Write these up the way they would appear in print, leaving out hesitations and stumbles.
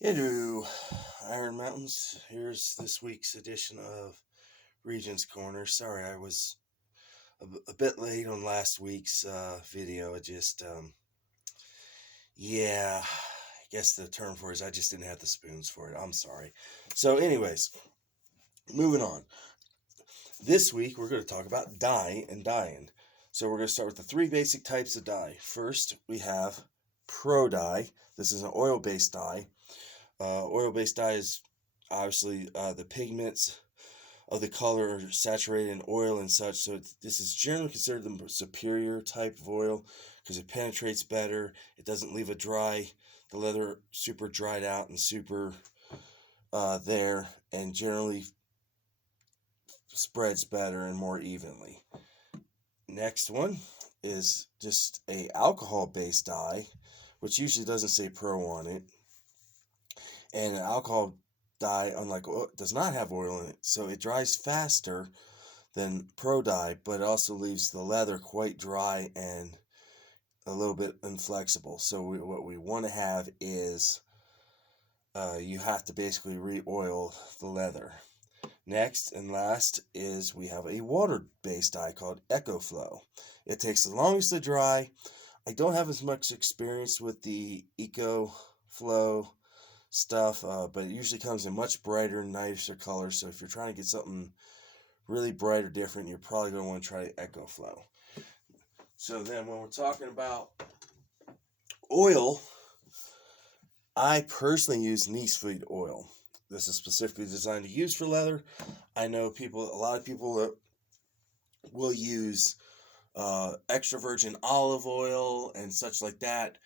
Hello, Iron Mountains. Here's this week's edition of Regent's Corner. Sorry, I was a bit late on last week's video. Yeah, I guess the term for it is I just didn't have the spoons for it. I'm sorry. So, anyways, moving on. This week we're going to talk about dye and dyeing. So, we're going to start with the three basic types of dye. First, we have Pro Dye. This is an oil based dye. Oil-based dye is obviously the pigments of the color are saturated in oil and such. So this is generally considered the superior type of oil because it penetrates better. It doesn't leave the leather super dried out and super there, and generally spreads better and more evenly. Next one is just a alcohol-based dye, which usually doesn't say pro on it. And an alcohol dye, unlike oil, does not have oil in it, so it dries faster than pro dye, but it also leaves the leather quite dry and a little bit inflexible. So what we want to have is you have to basically re-oil the leather. Next and last is we have a water-based dye called EcoFlow. It takes the longest to dry. I don't have as much experience with the EcoFlow stuff, but it usually comes in much brighter, nicer colors. So if you're trying to get something really bright or different, you're probably going to want to try EcoFlow. So then when we're talking about oil, I personally use Neesfleet oil. This is specifically designed to use for leather. I know a lot of people that will use extra virgin olive oil and such like that.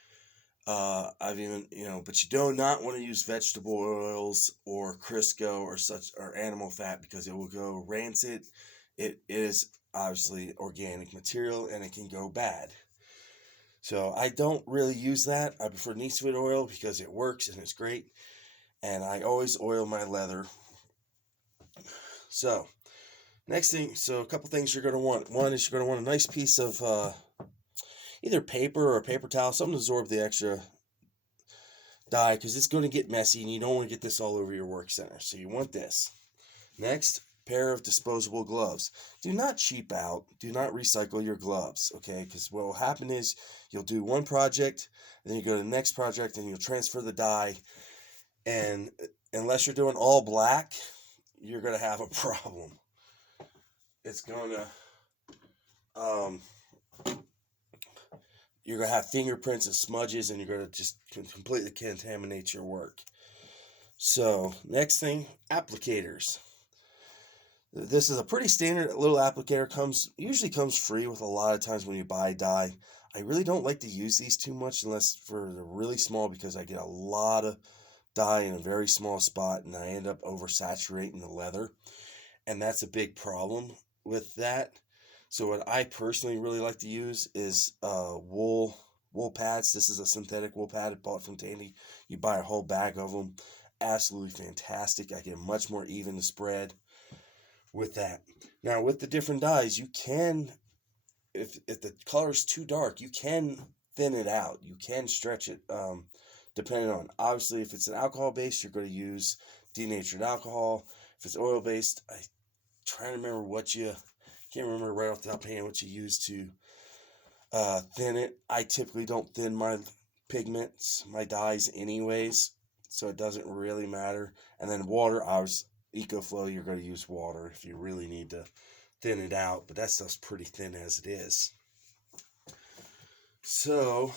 I've even, but you do not want to use vegetable oils or Crisco or animal fat because it will go rancid. It is obviously organic material and it can go bad. So I don't really use that. I prefer Neesfleet oil because it works and it's great. And I always oil my leather. So a couple things you're going to want. One is you're going to want a nice piece of either paper or a paper towel, something to absorb the extra dye because it's going to get messy and you don't want to get this all over your work center. So you want this. Next, pair of disposable gloves. Do not cheap out. Do not recycle your gloves, okay? Because what will happen is you'll do one project, then you go to the next project and you'll transfer the dye. And unless you're doing all black, you're going to have a problem. It's going to you're going to have fingerprints and smudges and you're going to just completely contaminate your work. So, next thing, applicators. This is a pretty standard little applicator. Usually comes free with a lot of times when you buy dye. I really don't like to use these too much unless for the really small because I get a lot of dye in a very small spot and I end up oversaturating the leather. And that's a big problem with that. So what I personally really like to use is wool pads. This is a synthetic wool pad I bought from Tandy. You buy a whole bag of them. Absolutely fantastic. I get much more even to spread with that. Now with the different dyes, you can, if the color is too dark, you can thin it out. You can stretch it, depending on, obviously, if it's an alcohol based, you're going to use denatured alcohol. If it's oil based, I try to remember can't remember right off the top of my head what you use to thin it. I typically don't thin my pigments, my dyes anyways, so it doesn't really matter. And then water, obviously, EcoFlow, you're going to use water if you really need to thin it out, but that stuff's pretty thin as it is. So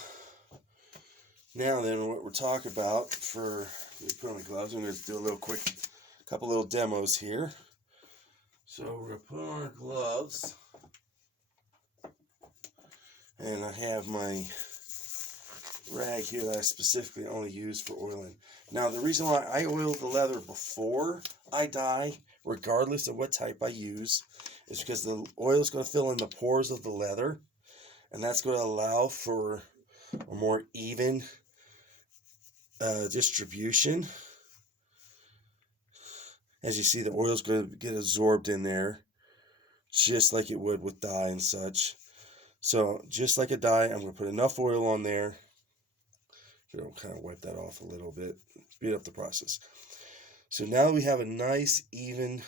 now then, what we're talking about put on the gloves, I'm going to do a couple little demos here. So we're going to put on our gloves, and I have my rag here that I specifically only use for oiling. Now the reason why I oil the leather before I dye, regardless of what type I use, is because the oil is going to fill in the pores of the leather, and that's going to allow for a more even distribution. As you see, the oil is going to get absorbed in there, just like it would with dye and such. So just like a dye, I'm going to put enough oil on there. So I'll kind of wipe that off a little bit, speed up the process. So now we have a nice even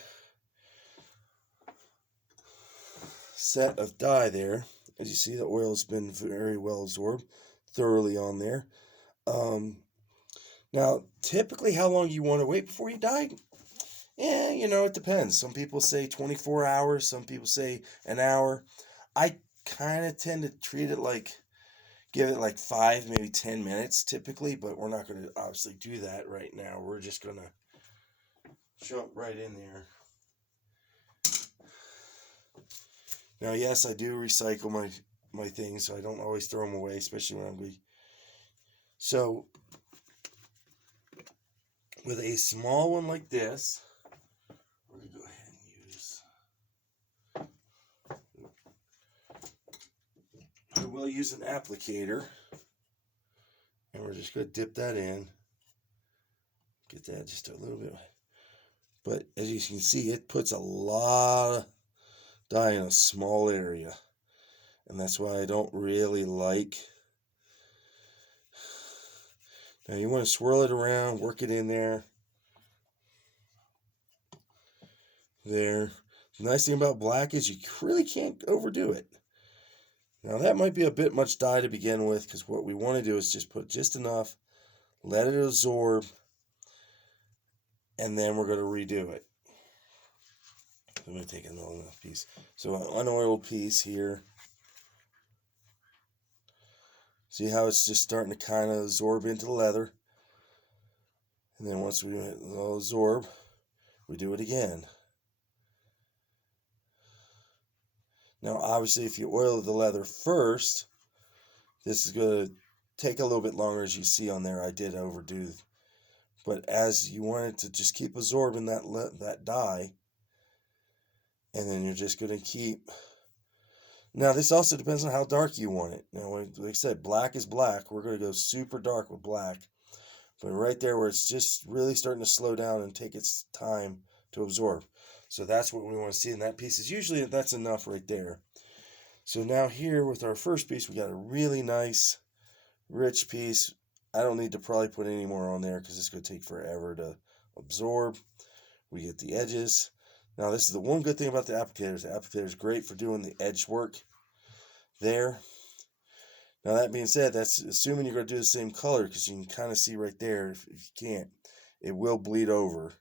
set of dye there. As you see, the oil has been very well absorbed, thoroughly on there. Now, typically, how long you want to wait before you dye? Yeah, it depends. Some people say 24 hours. Some people say an hour. I kind of tend to treat it like, give it like 5, maybe 10 minutes typically, but we're not going to obviously do that right now. We're just going to jump right in there. Now, yes, I do recycle my things, so I don't always throw them away, especially when I'm going. So, with a small one like this, we're going to go ahead and use, I will use an applicator, and we're just going to dip that in, get that just a little bit, but as you can see, it puts a lot of dye in a small area, and that's why I don't really like. Now you want to swirl it around, work it in there. There. The nice thing about black is you really can't overdo it. Now that might be a bit much dye to begin with, because what we want to do is just put just enough, let it absorb, and then we're going to redo it. I'm going to take another piece. So an unoiled piece here. See how it's just starting to kind of absorb into the leather. And then once we absorb, we do it again. Now, obviously, if you oil the leather first, this is going to take a little bit longer, as you see on there. I did overdo. But as you want it to just keep absorbing that dye, and then you're just going to keep. Now, this also depends on how dark you want it. Now, like I said, black is black. We're going to go super dark with black. But right there where it's just really starting to slow down and take its time to absorb. So that's what we want to see in that piece. Is usually that's enough right there. So now here with our first piece, we got a really nice, rich piece. I don't need to probably put any more on there because it's going to take forever to absorb. We get the edges. Now this is the one good thing about the applicator. The applicator is great for doing the edge work there. Now that being said, that's assuming you're going to do the same color, because you can kind of see right there, if you can't, it will bleed over.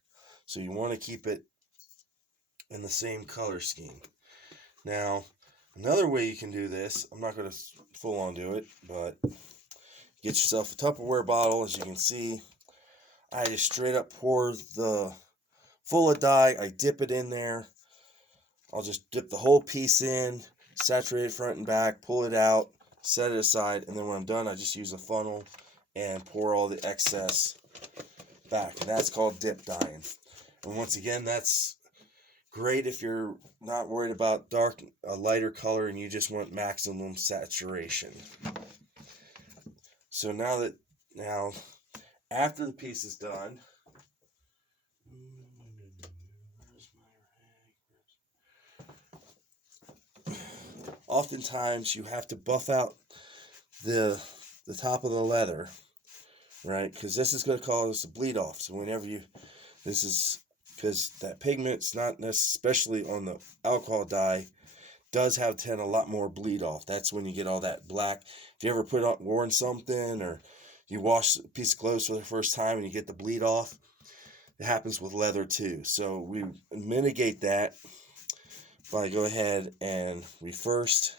So you want to keep it in the same color scheme. Now, another way you can do this, I'm not going to full on do it, but get yourself a Tupperware bottle. As you can see, I just straight up pour the full of dye. I dip it in there. I'll just dip the whole piece in, saturate it front and back, pull it out, set it aside, and then when I'm done, I just use a funnel and pour all the excess back. And that's called dip dyeing. And once again, that's great if you're not worried about a lighter color and you just want maximum saturation. So now after the piece is done, oftentimes you have to buff out the top of the leather, right? Because this is going to cause a bleed off. So because that pigment's not especially on the alcohol dye, does have a lot more bleed off. That's when you get all that black. If you ever worn something, or you wash a piece of clothes for the first time and you get the bleed off, it happens with leather too. So we mitigate that by go ahead and we first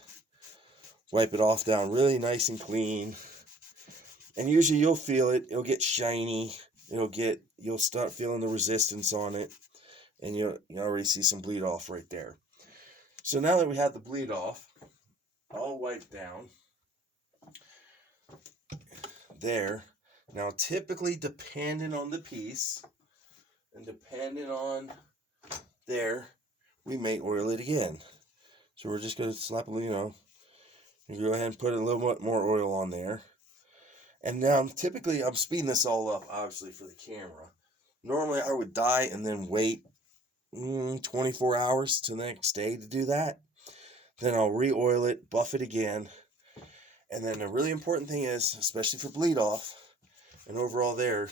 wipe it off down really nice and clean. And usually you'll feel it. It'll get shiny. You'll start feeling the resistance on it. And you already see some bleed off right there. So now that we have the bleed off, all wiped down there. Now typically, depending on the piece and depending on there, we may oil it again. So we're just going to slap a little, you go ahead and put a little bit more oil on there. And now typically I'm speeding this all up, obviously, for the camera. Normally I would dye and then wait 24 hours to the next day to do that. Then I'll re-oil it, buff it again. And then the really important thing is, especially for bleed off, and overall there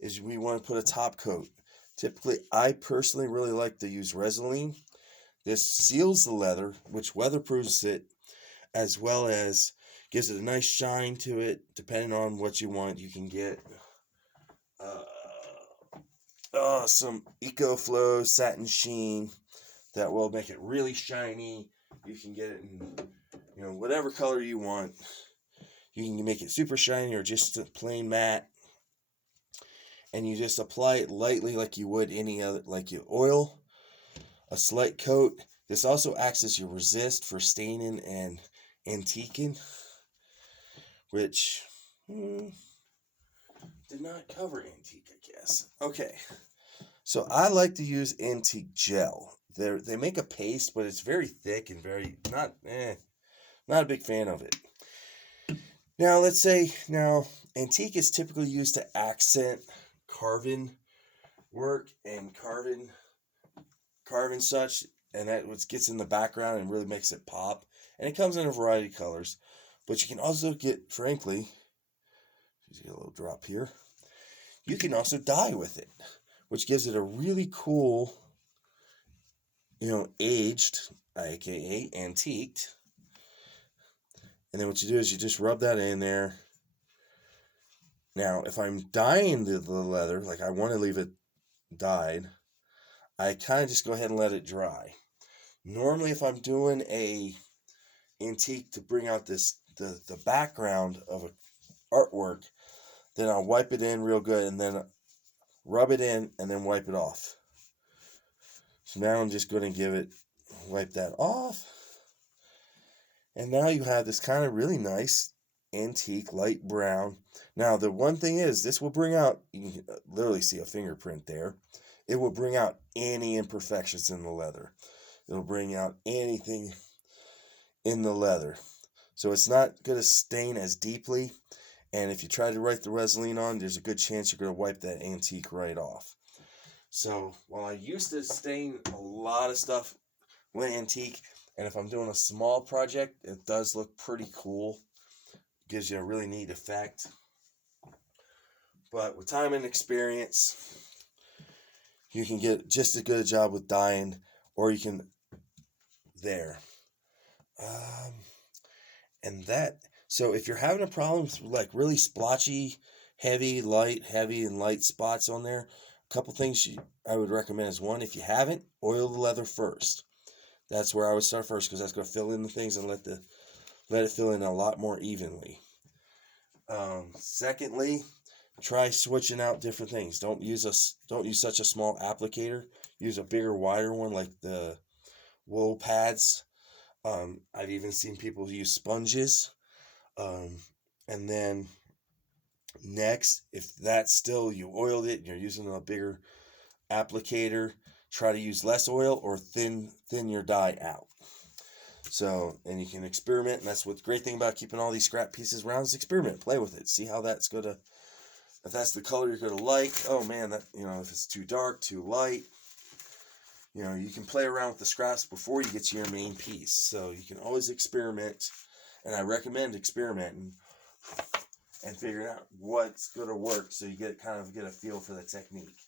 is we want to put a top coat. Typically, I personally really like to use Resolene. This seals the leather, which weatherproofs it, as well as gives it a nice shine to it. Depending on what you want, you can get some EcoFlow satin sheen that will make it really shiny. You can get it in whatever color you want. You can make it super shiny or just a plain matte. And you just apply it lightly like you would any other, like you oil. A slight coat. This also acts as your resist for staining and antiquing, which did not cover antique, I guess. Okay, so I like to use antique gel. They make a paste, but it's very thick and very not a big fan of it. Now let's say antique is typically used to accent carving work and carving such, and that what gets in the background and really makes it pop. And it comes in a variety of colors, but you can also get, frankly, get a little drop here. You can also dye with it, which gives it a really cool, aged, aka antiqued. And then what you do is you just rub that in there. Now, if I'm dyeing the leather, like I want to leave it dyed, I kind of just go ahead and let it dry. Normally, if I'm doing a antique to bring out the background of a artwork, then I'll wipe it in real good and then rub it in and then wipe it off. So now I'm just going to wipe that off. And now you have this kind of really nice antique light brown. Now the one thing is, this will bring out, you can literally see a fingerprint there. It will bring out any imperfections in the leather. It'll bring out anything in the leather. So it's not going to stain as deeply. And if you try to write the Resolene on, there's a good chance you're going to wipe that antique right off. So while I used to stain a lot of stuff with antique, and if I'm doing a small project, it does look pretty cool. Gives you a really neat effect. But with time and experience, you can get just as good a job with dyeing, or you can there. So if you're having a problem with like really splotchy, heavy, and light spots on there, a couple things I would recommend is, one, if you haven't, oil the leather first. That's where I would start first, because that's going to fill in the things and let it fill in a lot more evenly. Secondly, try switching out different things. Don't use such a small applicator. Use a bigger, wider one like the wool pads. I've even seen people use sponges. And then next, if that's still, you oiled it and you're using a bigger applicator, try to use less oil or thin your dye out. So, and you can experiment, and that's what's the great thing about keeping all these scrap pieces around is experiment, play with it, see how that's gonna, if that's the color you're gonna like. Oh man, that, if it's too dark, too light, you can play around with the scraps before you get to your main piece. So you can always experiment, and I recommend experimenting and figuring out what's gonna work, so you get a feel for the technique.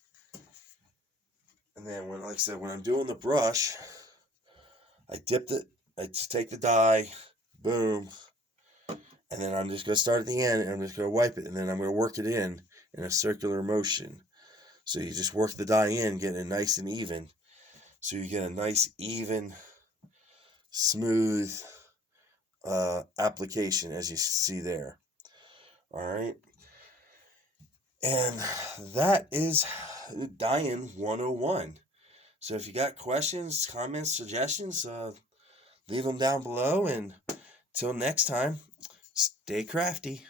And then when I'm doing the brush, I just take the dye, boom, and then I'm just going to start at the end, and I'm just going to wipe it, and then I'm going to work it in a circular motion. So you just work the dye in, get it nice and even, so you get a nice, even, smooth application, as you see there. All right. And that is Dyeing 101. So if you got questions, comments, suggestions, leave them down below. And till next time, stay crafty.